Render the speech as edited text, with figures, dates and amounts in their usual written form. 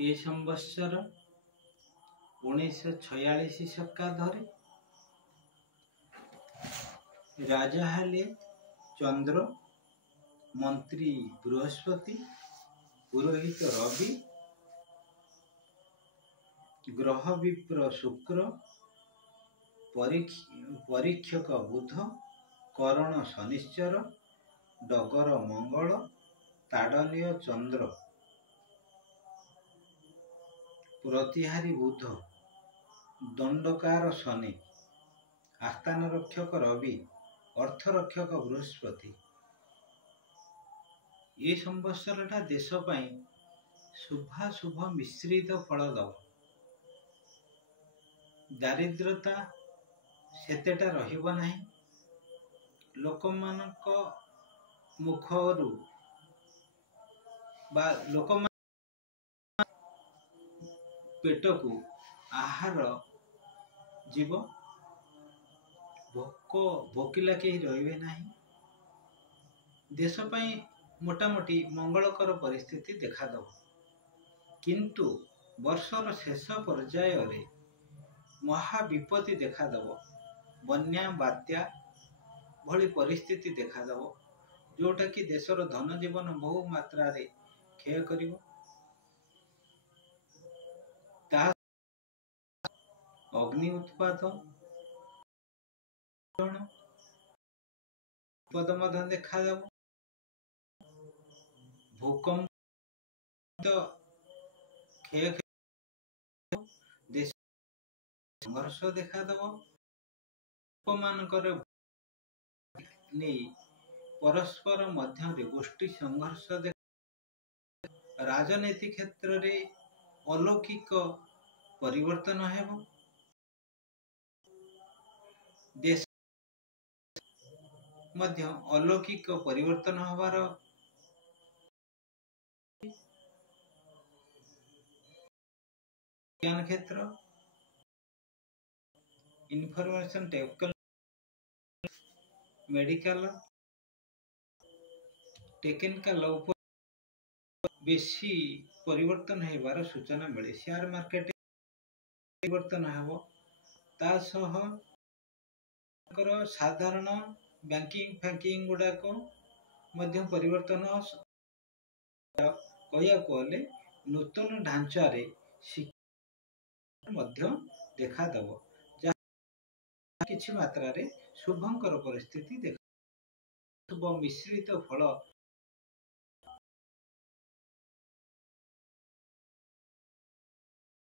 ଏ ସମ୍ବତ୍ସର 1946 ଶକାବ୍ଦରେ राजा हेले चंद्र, मंत्री बृहस्पति, पुरोहित रवि, ग्रह विप्र शुक्र, परीक्षक बुध, करण शनिश्चर, डगर मंगल, ताड़नीय चंद्र, प्रतिहारी बुध, दंडकार शनि, आस्थान रक्षक रवि, अर्थरक्षक बृहस्पति। ये संवत्सरटा देश पाई शुभाशुभ मिश्रित फल दब। दारिद्रता सेतेटा रहिबो नाही। लोकमानक मुखरू बा लोकमान पेटकू आहार जीव। भोकिला के रहिबे नाही। देश पाई मोटामोटी मंगलकर परिस्थिति देखा दब। किंतु वर्षर शेष पर्याय रे महाविपत्ति देखा दब। बन्या बात्या भली परिस्थिति देखा दब, जोटा कि देशर धन जीवन बहु मात्रा रे क्षय करिवो। अग्नि उत्पादन विपद मध्य देखा दब। भूकंप क्षय देश संघर्ष देखा दब। लोकमानकर नहीं परस्पर मध्य गोष्ठी संघर्ष देखा। राजनीति क्षेत्र रे अलौकिक परिवर्तन हेबो। देश मध्य अलौकिक परिवर्तन हबार ज्ञान क्षेत्र, इनफॉरमेशन टेक्नोलॉजी, मेडिकल, टेक्निकल बेसी परिवर्तन हेबार सूचना मिले। शेयर मार्केट परिवर्तन हेबो। ता सह साधारण बैंकिंग फैंकिंग गुड़ा को मध्य परिवर्तन कहया कहले नूतन ढांचा रे मध्य देखा दब। किछि मात्रा रे शुभंकर परिस्थिति देखा शुभ मिश्रित फल